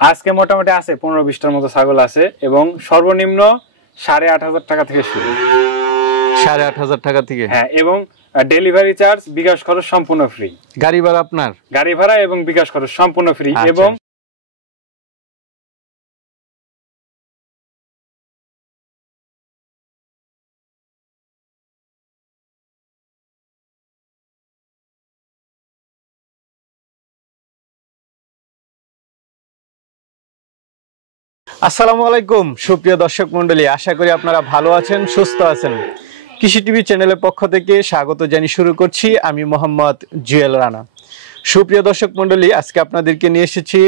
আজকে মোটামুটি আছে 15-20টার মতো ছাগল আছে এবং সর্বনিম্ন 8,500 টাকা থেকে শুরু। 8,500 টাকা থেকে? হ্যাঁ, এবং ডেলিভারি চার্জ, বিকাশ খরচ সম্পূর্ণ ফ্রি। গাড়ি ভাড়া আপনার? গাড়ি ভাড়া এবং বিকাশ খরচ সম্পূর্ণ ফ্রি। এবং আসসালামু আলাইকুম সুপ্রিয় দর্শক মন্ডলী, আশা করি আপনারা ভালো আছেন, সুস্থ আছেন। কৃষি টিভি চ্যানেলের পক্ষ থেকে স্বাগত জানিয়ে শুরু করছি আমি মোহাম্মদ জুয়েল রানা। সুপ্রিয় দর্শক মন্ডলী, আজকে আপনাদেরকে নিয়ে এসেছি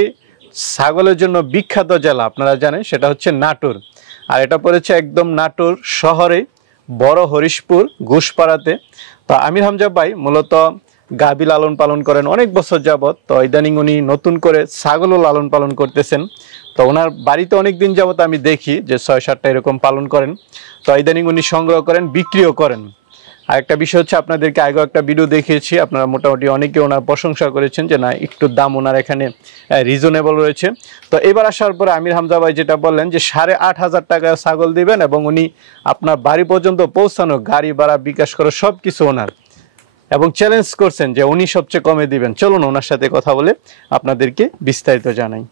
ছাগলের জন্য বিখ্যাত জেলা, আপনারা জানেন সেটা হচ্ছে নাটোর। আর এটা পড়েছে একদম নাটোর শহরে বড় হরিশপুর ঘুষপাড়াতে। তো আমির হামজা ভাই মূলত গাভী লালন পালন করেন অনেক বছর যাবত। তো ইদানিং উনি নতুন করে ছাগলও লালন পালন করতেছেন। তো ওনার বাড়িতে অনেক দিন যাবত আমি দেখি যে 6-7টা এরকম পালন করেন। তো ইদানিং উনি সংগ্রহ করেন, বিক্রিও করেন। আর একটা বিষয় হচ্ছে, আপনাদেরকে আগেও একটা ভিডিও দেখিয়েছি, আপনারা মোটামুটি অনেকে ওনার প্রশংসা করেছেন যে না একটু দাম ওনার এখানে রিজনেবল রয়েছে। তো এবার আসার পরে আমির হামজা ভাই যেটা বললেন যে 8,500 টাকা ছাগল দিবেন এবং উনি আপনার বাড়ি পর্যন্ত পৌঁছানো, গাড়ি ভাড়া, বিকাশ করে সব কিছু ওনার, এবং চ্যালেঞ্জ করছেন যে উনি সবচেয়ে কমে দিবেন। চলুন ওনার সাথে কথা বলে আপনাদেরকে বিস্তারিত জানাই।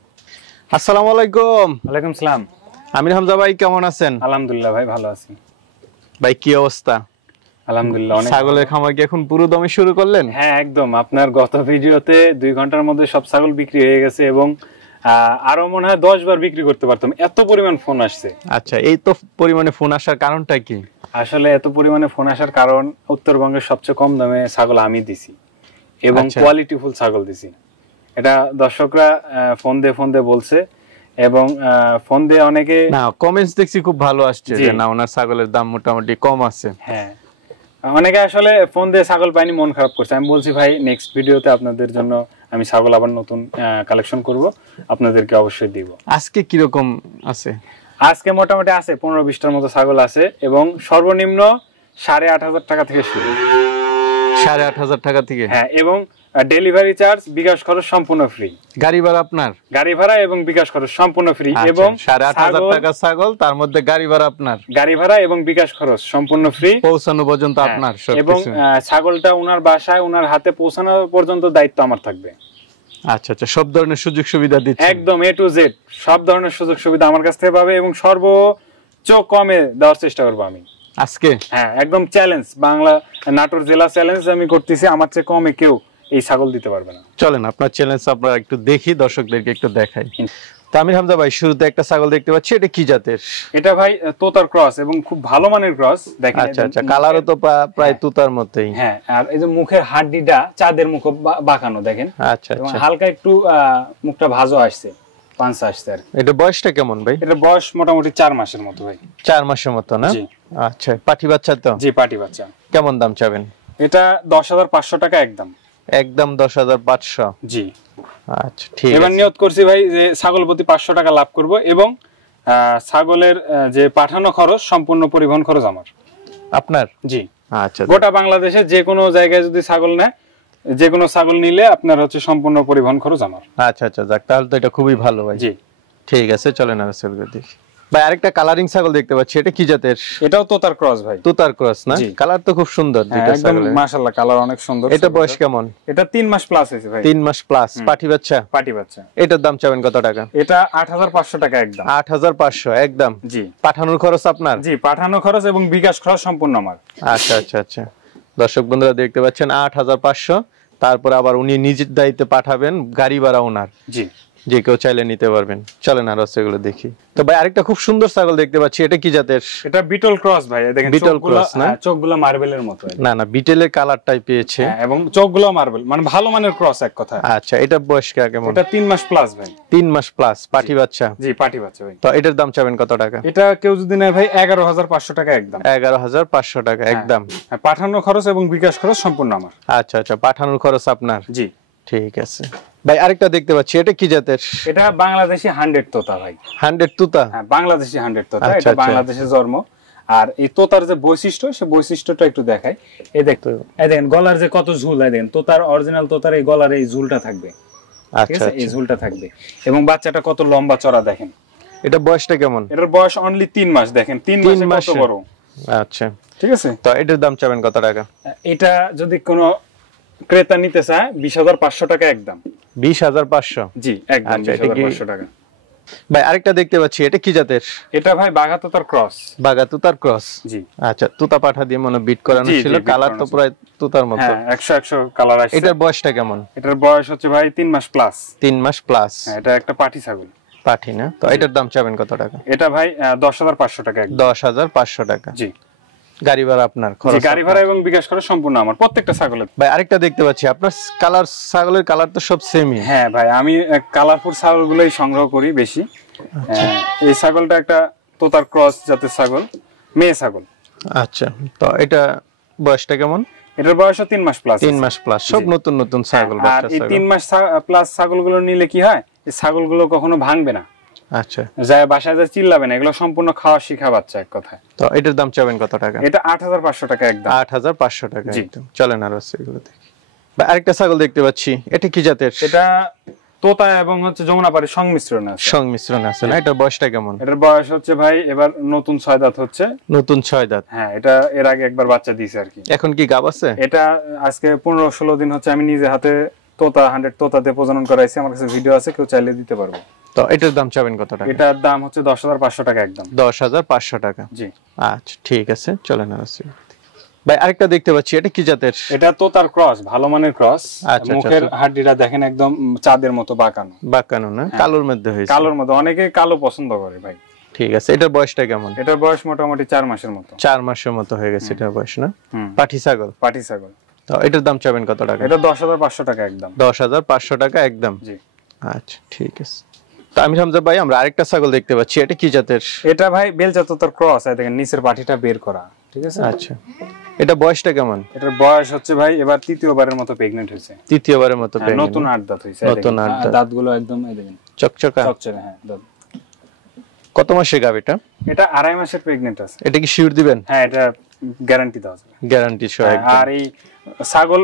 আসসালামু আলাইকুম। ওয়ালাইকুম সালাম। আমির হামজা ভাই কেমন আছেন? আলহামদুলিল্লাহ ভাই, ভালো আছি। ভাই কি অবস্থা? আলহামদুলিল্লাহ। ছাগলের খামার কি এখন পুরো দমে শুরু করলেন? হ্যাঁ একদম, আপনার গত ভিডিওতে 2 ঘন্টার মধ্যে সব ছাগল বিক্রি হয়ে গেছে এবং আরো মনে হয় 10 বার বিক্রি করতে পারতাম, এত পরিমাণ ফোন আসছে। আচ্ছা, এই তো পরিমাণে ফোন আসার কারণটা কি? আসলে এত পরিমাণে ফোন আসার কারণ, উত্তরবঙ্গের সবচেয়ে কম দামে ছাগল আমি দিছি এবং কোয়ালিটিফুল ছাগল দিছি। এটা দর্শকরা ফোন দিয়ে বলছে এবং ফোন দিয়ে অনেকে না কমেন্টস দেখছি খুব ভালো আসছে যে না ওনার ছাগলের দাম মোটামুটি কম আছে। হ্যাঁ, অনেকে আসলে ফোন দিয়ে ছাগল পাইনি, মন খারাপ করছে। আমি বলছি ভাই নেক্সট ভিডিওতে আপনাদের জন্য আমি ছাগল আবার নতুন কালেকশন করব, আপনাদেরকে অবশ্যই দিব। আজকে কি রকম আছে? আজকে মোটামুটি আছে 15-20টার মতো ছাগল আছে এবং সর্বনিম্ন 8,500 টাকা থেকে শুরু। 8,500 টাকা থেকে? হ্যাঁ, এবং ডেলিভারি চার্জ, বিকাশ খরচ সম্পূর্ণ ফ্রি। গাড়ি ভাড়া আপনার? গাড়ি ভাড়া এবং বিকাশ খরচ সম্পূর্ণ ফ্রি। এবং 8,500 টাকা ছাগল, তার মধ্যে গাড়ি ভাড়া আপনার? গাড়ি ভাড়া এবং বিকাশ খরচ সম্পূর্ণ ফ্রি, পৌঁছানো পর্যন্ত আপনার সবকিছু। এবং ছাগলটা ওনার বাসায় ওনার হাতে পৌঁছানো পর্যন্ত দায়িত্ব আমার থাকবে। আচ্ছা আচ্ছা, সব ধরনের সুযোগ সুবিধা দিচ্ছেন? একদম A to Z সব ধরনের সুযোগ সুবিধা আমার কাছ থেকে পাবে এবং সর্বোচ্চ কমে দেওয়ার চেষ্টা করবো আমি আজকে। হ্যাঁ একদম চ্যালেঞ্জ, বাংলা নাটোর জেলা চ্যালেঞ্জ আমি করতেছি, আমার চেয়ে কমে কেউ এই ছাগল দিতে পারবে না। চলেন আপনার চ্যালেঞ্জ আমরা একটু দেখি, দর্শকদেরকে একটু দেখাই। আমির হামজা ভাই শুরুতে একটা ছাগল দেখতে পাচ্ছি, এটা কি জাতের? এটা ভাই তোতার ক্রস এবং খুব ভালো মানের ক্রস। দেখেন আচ্ছা আচ্ছা, কালারও তো প্রায় তোতার মতোই। হ্যাঁ, আর এই যে মুখের হাড়িটা চাঁদের মুখ বাঁকানো দেখেন। আচ্ছা আচ্ছা, হালকা একটু মুখটা ভাঁজও আসছে, পাঁচ আসছে আর। এটা বয়সটা কেমন ভাই? এটা বয়স মোটামুটি 4 মাসের মতো ভাই। 4 মাসের মতো না? আচ্ছা, পাটি বাচ্চা তো? জি পাটি বাচ্চা। কেমন দাম চাবেন? এটা 10,500 টাকা একদম। একদম 10,500? জি আচ্ছা ঠিক আছে। এবার নিয়ত করছি ভাই যে ছাগল প্রতি 500 টাকা লাভ করব এবং ছাগলের যে পাঠানো খরচ সম্পূর্ণ পরিবহন খরচ আমার। আপনার? জি। আচ্ছা, গোটা বাংলাদেশে যে কোনো জায়গায় যদি ছাগল নেয়, যে কোনো ছাগল নিলে আপনার হচ্ছে সম্পূর্ণ পরিবহন খরচ আমার। আচ্ছা আচ্ছা, যাক তাহলে তো এটা খুবই ভালো ভাই। জি ঠিক আছে, চলেন আর সেলগুলো দেখি। ভাই আরেকটা কালারিং ছাগল দেখতে পাচ্ছি, এটা কি জাতের? এটাও তোতার ক্রস ভাই। তোতার ক্রস না? কালার তো খুব সুন্দর দুইটা ছাগলের, মাশাআল্লাহ কালার অনেক সুন্দর। এটা বয়স কেমন? এটা 3 মাস প্লাস হয়েছে ভাই। 3 মাস প্লাস, পাটি বাচ্চা? পাটি বাচ্চা। এটার দাম চাবেন কত টাকা? এটা 8,500 টাকা একদম। 8,500 একদম? জি। পাঠানোর খরচ আপনার? জি, পাঠানো খরচ এবং বিকাশ খরচ সম্পূর্ণ আমার। আচ্ছা আচ্ছা আচ্ছা, দর্শক বন্ধুরা দেখতে পাচ্ছেন 8,500, তারপর আবার উনি নিজের দায়িত্বে পাঠাবেন, গাড়ি ভাড়া ওনার। জি, যে কেউ চাইলে নিতে পারবেন। চলেন আর সেগুলো দেখি। তো ভাই আরেকটা খুব সুন্দর ছাগল দেখতে পাচ্ছি, এটা কি জাতের? এটা বিটল ক্রস ভাই। দেখেন বিটল ক্রস না? চোখগুলো মার্বেলের মতো। না না, বিটেলের কালারটাই পেয়েছে এবং চোখগুলো মার্বেল, মানে ভালো মানের ক্রস এক কথা। আচ্ছা, এটা বয়স কেমন? এটা 3 মাস প্লাস ভাই। 3 মাস প্লাস, পাটি বাচ্চা? জি পাটি বাচ্চা ভাই। তো এটার দাম চাবেন কত টাকা? এটা কেউ যদি নেয় ভাই 11,500 টাকা একদম। 11,500 টাকা একদম? পাঠানো খরচ এবং বিকাশ খরচ সম্পূর্ণ আমার। আচ্ছা আচ্ছা, পাঠানোর খরচ আপনার? জি ঠিক আছে। ভাই আরেকটা দেখতে পাচ্ছি, এটা কি জাতের? এটা বাংলাদেশি 100 তোতা ভাই। 100 তোতা? হ্যাঁ, বাংলাদেশি 100 তোতা। এটা বাংলাদেশে জন্ম। আর এই তোতার যে বৈশিষ্ট্য, সেই বৈশিষ্ট্যটা একটু দেখাই। এই দেখেন গলার যে কত ঝুল, দেখেন তোতার অরিজিনাল তোতার এই গলার এই ঝুলটা থাকবে। ঠিক আছে, এই ঝুলটা থাকবে এবং বাচ্চাটা কত লম্বা চড়া দেখেন। এটা বয়সটা কেমন? এটার বয়স অনলি 3 মাস, দেখেন 3 মাসে কত বড়। আচ্ছা ঠিক আছে, তো এটার দাম চাবেন কত টাকা? এটা যদি কোনো ক্রেতা নিতে চায় 20,500 টাকা একদম। 20,500? জি একদম 20,500 টাকা। ভাই আরেকটা দেখতে পাচ্ছি, এটা কি জাতের? এটা ভাই বাঘা তোতার ক্রস। বাঘা তোতার ক্রস? জি। আচ্ছা, তোতা পাঠা দিয়ে মনে বিট করানো ছিল, কালার তো প্রায় তোতার মতো। হ্যাঁ 100 কালার আছে। এটার বয়সটা কেমন? এটার বয়স হচ্ছে ভাই 3 মাস প্লাস। 3 মাস প্লাস। হ্যাঁ, এটা একটা পাটি ছাগল। পাটি না? তো এটার দাম চাবেন কত টাকা? এটা ভাই 10,500 টাকা একদম। 10,500 টাকা। জি। গাড়ি ভাড়া আপনার, খরচ? জি, গাড়ি ভাড়া এবং বিকাশ করা সম্পূর্ণ আমার, প্রত্যেকটা ছাগলের। ভাই আরেকটা দেখতে পাচ্ছি, আপনার কালার, ছাগলের কালার তো সব সেমই। হ্যাঁ ভাই, আমি কালারফুল ছাগলগুলোই সংগ্রহ করি বেশি। এই ছাগলটা একটা তোতার ক্রস জাতের ছাগল, মেয়ে ছাগল। আচ্ছা, তো এটা বয়সটা কেমন? এটার বয়স 3 মাস প্লাস। 3 মাস প্লাস, সব নতুন নতুন ছাগল। আর এই 3 মাস প্লাস ছাগলগুলো নিলে কি হয়, এই ছাগলগুলো কখনো ভাঙবে না। আচ্ছা, যায় বাসায় যায় চিল্লাবে না, এগুলো সম্পূর্ণ খাওয়া শিখা বাচ্চা এক কথায়। তো এটার দাম চাবেন কত টাকা? এটা 8,500 টাকা একদম। 8,500 টাকা একদম। চলেন আর এগুলো দেখি। ভাই আরেকটা ছাগল দেখতে পাচ্ছি, এটা কি জাতের? এটা তোতা এবং হচ্ছে যমুনাপাড়ি সংমিশ্রণ আছে। সংমিশ্রণ আছে না? এটার বয়সটা কেমন? এটার বয়স হচ্ছে ভাই এবার নতুন 6 দাঁত হচ্ছে। নতুন 6 দাঁত? হ্যাঁ, এটা এর আগে একবার বাচ্চা দিয়েছে আর কি। এখন কি গাব আছে? এটা আজকে 15-16 দিন হচ্ছে আমি নিজে হাতে তোতা 100 তোতাতে প্রজনন করাইছি, আমার কাছে ভিডিও আছে, কেউ চাইলে দিতে পারবো। তো এটার দাম চাবেন কত টাকা? এটার দাম হচ্ছে 10,500 টাকা একদম। 10,500 টাকা? জি। আচ্ছা ঠিক আছে, চলেন আর ভাই আরেকটা দেখতে পাচ্ছি, এটা কি জাতের? এটা তোতার ক্রস, ভালো মানের ক্রস। আচ্ছা, মুখের হাড়িটা দেখেন একদম চাঁদের মতো বাঁকানো। বাঁকানো না? কালোর মধ্যে হয়েছে? কালোর মধ্যে, অনেকে কালো পছন্দ করে ভাই। ঠিক আছে, এটার বয়সটা কেমন? এটার বয়স মোটামুটি 4 মাসের মতো। 4 মাসের মতো হয়ে গেছে এটার বয়স না? পাটি ছাগল? পাটি ছাগল। তো এটার দাম চাবেন কত টাকা? এটা 10,500 টাকা একদম। 10,500 টাকা একদম? জি। আচ্ছা ঠিক আছে। তো আমি হামজা ভাই, আমরা আরেকটা ছাগল দেখতে পাচ্ছি, এটা কি জাতের? এটা ভাই বেলচা তোতার ক্রস, দেখেন নিচের পাটিটা বের করা। ঠিক আছে। আচ্ছা, এটা বয়সটা কেমন? এটার বয়স হচ্ছে ভাই এবার তৃতীয়বারের মতো প্রেগন্যান্ট হয়েছে। তৃতীয়বারের মতো প্রেগন্যান্ট? নতুন 8 দাঁত হইছে। নতুন 8 দাঁত। দাঁতগুলো একদম এই দেখেন চকচকা। চকচকে। হ্যাঁ, দাঁত। কত মাসের গাব এটা? এটা 2.5 মাসের প্রেগন্যান্ট আছে। এটা কি শিওর দিবেন? হ্যাঁ, এটা গ্যারান্টি দেওয়া যাবে। গ্যারান্টি সহ একদম। আর এই ছাগল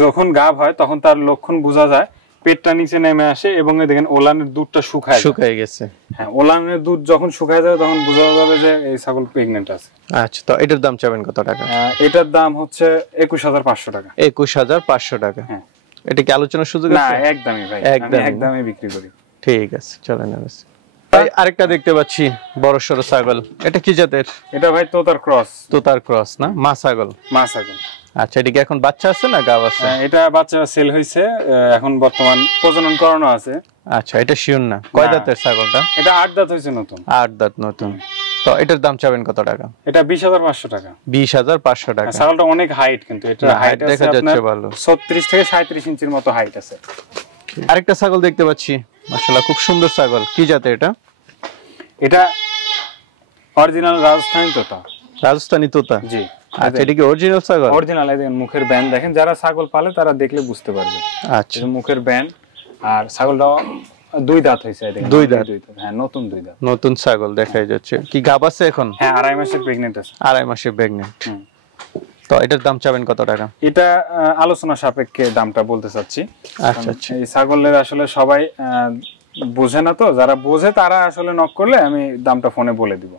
যখন গাব হয় তখন তার লক্ষণ বোঝা যায়, পেটটা নিচে নেমে আসে এবং দেখেন ওলানের দুধটা শুকায় গেছে। হ্যাঁ, ওলানের দুধ যখন শুকায় যায় তখন বোঝা যাবে যে এই ছাগল প্রেগন্যান্ট আছে। আচ্ছা, তো এটার দাম চাবেন কত টাকা? এটার দাম হচ্ছে 21,500 টাকা। 21,500 টাকা? হ্যাঁ। এটা কি আলোচনার সুযোগ আছে? না, একদমই ভাই, আমি একদমই বিক্রি করি। ঠিক আছে, চলেন। ভাই আরেকটা দেখতে পাচ্ছি, বড় সরো ছাগল, এটা কি জাতের? এটা ভাই তোতার ক্রস। তোতার ক্রস না? মা ছাগল? মা ছাগল। আচ্ছা, এটা কি এখন বাচ্চা আছে না গাব আছে? এটা বাচ্চা সেল হইছে, এখন বর্তমান প্রজনন করানো আছে। আচ্ছা, এটা শিওর না? কয় দাঁতের ছাগলটা? এটা 8 দাঁত হইছে নতুন। 8 দাঁত নতুন। তো এটার দাম চাবেন কত টাকা? এটা 20,500 টাকা। 20,500 টাকা? ছাগলটা অনেক হাইট, কিন্তু এটা হাইট দেখা যাচ্ছে ভালো, 36 থেকে 37 ইঞ্চির মতো হাইট আছে। আরেকটা ছাগল দেখতে পাচ্ছি, মাশাআল্লাহ খুব সুন্দর ছাগল, কি জাতের এটা? এটা অরিজিনাল রাজস্থানী তোতা। রাজস্থানী তোতা? জি। আচ্ছা, এটা কি অরিজিনাল ছাগল? অরিজিনাল। এই দেখেন মুখের ব্যান্ড দেখেন, যারা ছাগল পালে তারা দেখলে বুঝতে পারবে। আচ্ছা, মুখের ব্যান্ড। আর ছাগলটা 2 দাঁত হইছে, দেখেন 2 দাঁত। হ্যাঁ, নতুন 2 দাঁত। নতুন ছাগল দেখাই যাচ্ছে। কি গাব আছে এখন? হ্যাঁ, 2.5 মাসের প্রেগন্যান্ট আছে। 2.5 মাসের প্রেগন্যান্ট। তো এটার দাম চাবেন কত টাকা? এটা আলোচনা সাপেক্ষে দামটা বলতে চাচ্ছি। আচ্ছা আচ্ছা। এই ছাগলের আসলে সবাই বোঝে না, তো যারা বোঝে তারা আসলে নক করলে আমি দামটা ফোনে বলে দিব।